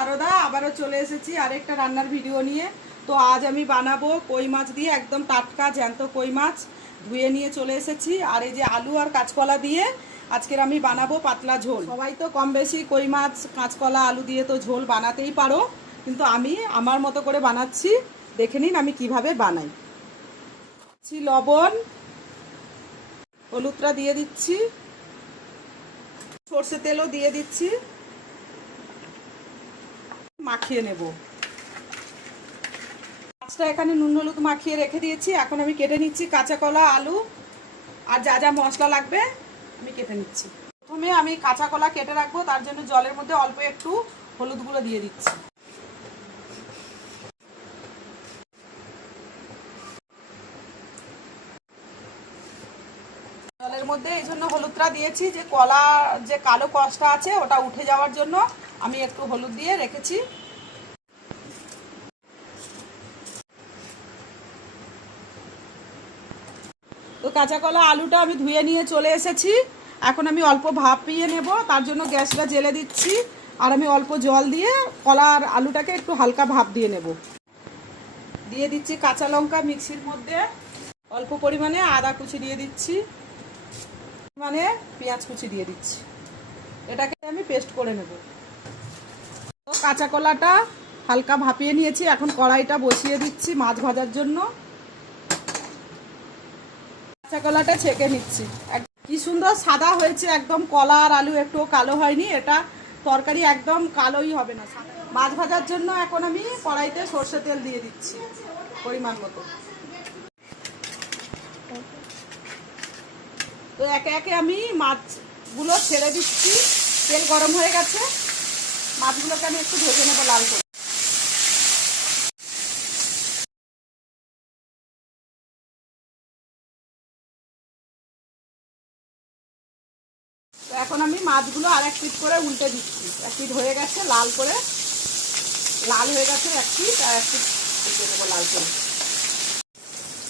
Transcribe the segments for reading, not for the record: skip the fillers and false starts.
সারদা আবারও চলে এসেছি আরেকটা রান্নার ভিডিও নিয়ে। তো আজ আমি বানাবো কই মাছ দিয়ে, একদম টাটকা জ্যান্ত কই মাছ ধুয়ে নিয়ে চলে এসেছি। আর এই যে আলু আর কাঁচকলা দিয়ে আজকের আমি বানাবো পাতলা ঝোল। সবাই তো কম বেশি কই মাছ কাঁচকলা আলু দিয়ে তো ঝোল বানাতেই পারো, কিন্তু আমি আমার মতো করে বানাচ্ছি। দেখে নিন আমি কিভাবে বানাই। লবণ, হলুদটা দিয়ে দিচ্ছি, সর্ষে তেলও দিয়ে দিচ্ছি, মাখিয়ে নেব। মাছটা এখানে নুন হলুদ মাখিয়ে রেখে দিয়েছি। এখন আমি কেটে নিচ্ছি কাঁচা কলা, আলু আর যা যা মশলা লাগবে আমি কেটে নিচ্ছি। প্রথমে আমি কাঁচা কলা কেটে রাখবো, তার জন্য জলের মধ্যে অল্প একটু হলুদ গুঁড়ো দিয়ে দিচ্ছি। জলের মধ্যে এই জন্য হলুদটা দিয়েছি যে কলা যে কালো কষটা আছে ওটা উঠে যাওয়ার জন্য আমি একটু হলুদ দিয়ে রেখেছি। তো কাঁচা কলা আলুটা আমি ধুয়ে নিয়ে চলে এসেছি। এখন আমি অল্প ভাপিয়ে নেব, তার জন্য গ্যাসটা জ্বেলে দিচ্ছি। আর আমি অল্প জল দিয়ে কলার আলুটাকে একটু হালকা ভাপ দিয়ে নেব। দিয়ে দিচ্ছি কাঁচা লঙ্কা মিক্সির মধ্যে, অল্প পরিমাণে আদা কুচি দিয়ে দিচ্ছি, মানে পেঁয়াজ কুচি দিয়ে দিচ্ছি। এটাকে আমি পেস্ট করে নেব। তো কাঁচা কলাটা হালকা ভাপিয়ে নিয়েছি, এখন কড়াইটা বসিয়ে দিচ্ছি মাছ ভাজার জন্য। কাঁচা কলাটা ছেঁকে নিচ্ছি। কি সুন্দর সাদা হয়েছে, একদম কলা আর আলু একটু কালো হয়নি। এটা তরকারি একদম কালোই হবে না। মাছ ভাজার জন্য এখন আমি কড়াইতে সর্ষে তেল দিয়ে দিচ্ছি পরিমাণ মতো। তো একে একে আমি মাছগুলো ছেড়ে দিচ্ছি। তেল গরম হয়ে গেছে, মাছগুলোকে আমি একটু ভেজে নেবো লাল করে। তো এখন আমি মাছগুলো আর এক পিঠ করে উল্টে দিচ্ছি। এক পিঠ হয়ে গেছে লাল করে, লাল হয়ে গেছে এক পিঠ, আর এক পিঠ উল্টে দেবো লাল করে।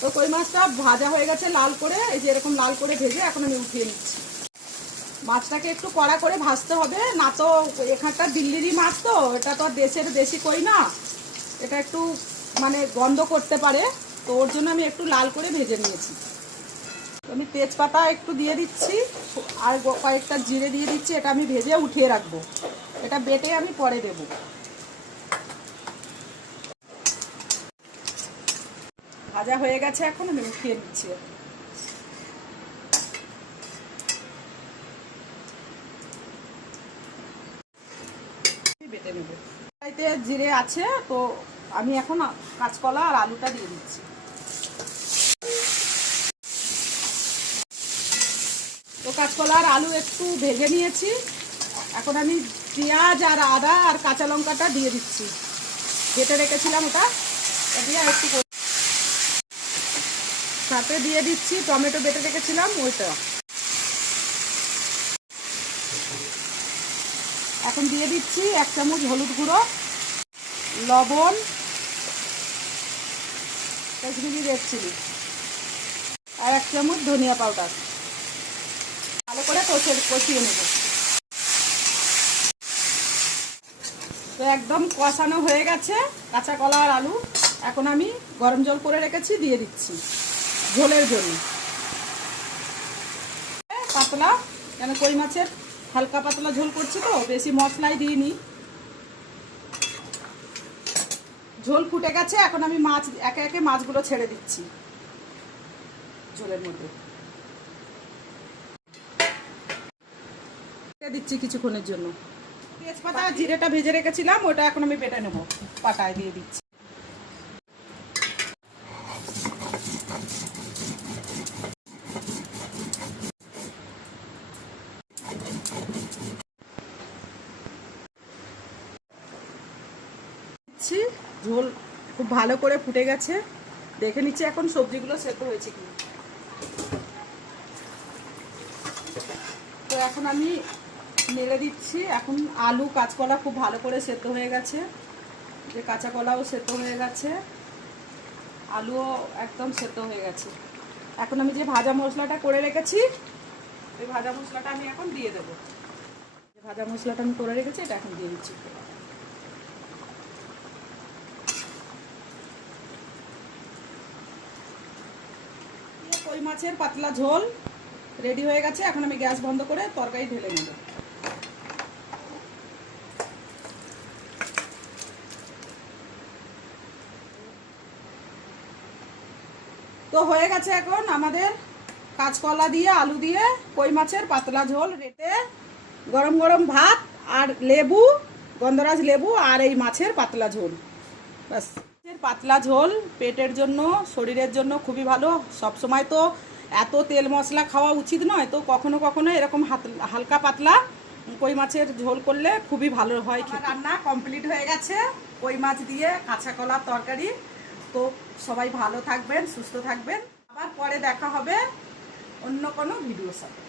তো কই মাছটা ভাজা হয়ে গেছে লাল করে, এই যে এরকম লাল করে ভেজে এখন আমি উঠিয়ে নিচ্ছি। মাছটাকে একটু কড়া করে ভাজতে হবে, না তো এখানটা দিল্লিরই মাছ, তো এটা তো দেশের দেশি কই না, এটা একটু মানে গন্ধ করতে পারে। তো ওর জন্য আমি একটু লাল করে ভেজে নিয়েছি। আমি তেজপাতা একটু দিয়ে দিচ্ছি আর কয়েকটা জিরে দিয়ে দিচ্ছি। এটা আমি ভেজে উঠিয়ে রাখবো, এটা বেটে আমি পরে দেব। ভাজা হয়ে গেছে, এখন আমি উঠিয়ে নিচ্ছি। বেটে নেব। কড়াইতে জিরে আছে, তো আমি এখন কাঁচকলা আর আলুটা দিয়ে দিচ্ছি। তো কাঁচকলা আর আলু একটু ভেজে নিয়েছি। এখন আমি পেঁয়াজ আর আদা আর কাঁচা লঙ্কাটা দিয়ে দিচ্ছি, বেটে রেখেছিলাম ওটা দিয়ে একটু সাথে দিয়ে দিচ্ছি টমেটো বেটে রেখেছিলাম ওইটা। এখন দিয়ে দিচ্ছি 1 চামচ হলুদ গুঁড়ো, লবণ, কাশ্মীরি রেড চিলি আর 1 চামচ ধনিয়া পাউডার। ভালো করে কষিয়ে নেব। তো একদম কষানো হয়ে গেছে কাঁচা কলা আর আলু। এখন আমি গরম জল করে রেখেছি দিয়ে দিচ্ছি ঝোলের জন্য। পাতলা, কেন কই মাছের হালকা পাতলা ঝোল করছি, তো বেশি মশলাই দিইনি। ঝোল ফুটে গেছে, এখন আমি মাছ একে একে মাছগুলো ছেড়ে দিচ্ছি ঝোলের মধ্যে। দিচ্ছি কিছুক্ষণের জন্য। তেজপাতা জিরেটা ভেজে রেখেছিলাম ওটা এখন আমি বেটে নেব, পাটায় দিয়ে দিচ্ছি। ঝোল খুব ভালো করে ফুটে গেছে, দেখে নিচ্ছি এখন সবজিগুলো সেদ্ধ হয়েছে কি। তো এখন আমি নেড়ে দিচ্ছি। এখন আলু কাঁচকলা খুব ভালো করে সেদ্ধ হয়ে গেছে, যে কাঁচা কলাও সেদ্ধ হয়ে গেছে, আলুও একদম সেদ্ধ হয়ে গেছে। এখন আমি যে ভাজা মশলাটা করে রেখেছি ওই ভাজা মশলাটা আমি এখন দিয়ে দেবো। যে ভাজা মশলাটা আমি করে রেখেছি এটা এখন দিয়ে দিচ্ছি। কই মাছের পাতলা ঝোল রেডি হয়ে গেছে। এখন আমি গ্যাস বন্ধ করে তরকারি ঢেলে নেব। তো হয়ে গেছে এখন আমাদের কাঁচকলা দিয়ে আলু দিয়ে কই মাছের পাতলা ঝোল। রেতে গরম গরম ভাত আর লেবু, গন্ধরাজ লেবু আর এই মাছের পাতলা ঝোল। ব্যাস, মাছের পাতলা ঝোল পেটের জন্য, শরীরের জন্য খুবই ভালো। সব সময় তো এত তেল মশলা খাওয়া উচিত নয়, তো কখনো কখনো এরকম হালকা পাতলা কই মাছের ঝোল করলে খুবই ভালো হয়। রান্না কমপ্লিট হয়ে গেছে কই মাছ দিয়ে কাঁচা কলার তরকারি। তো সবাই ভালো থাকবেন, সুস্থ থাকবেন। আবার পরে দেখা হবে অন্য কোনো ভিডিওর সাথে।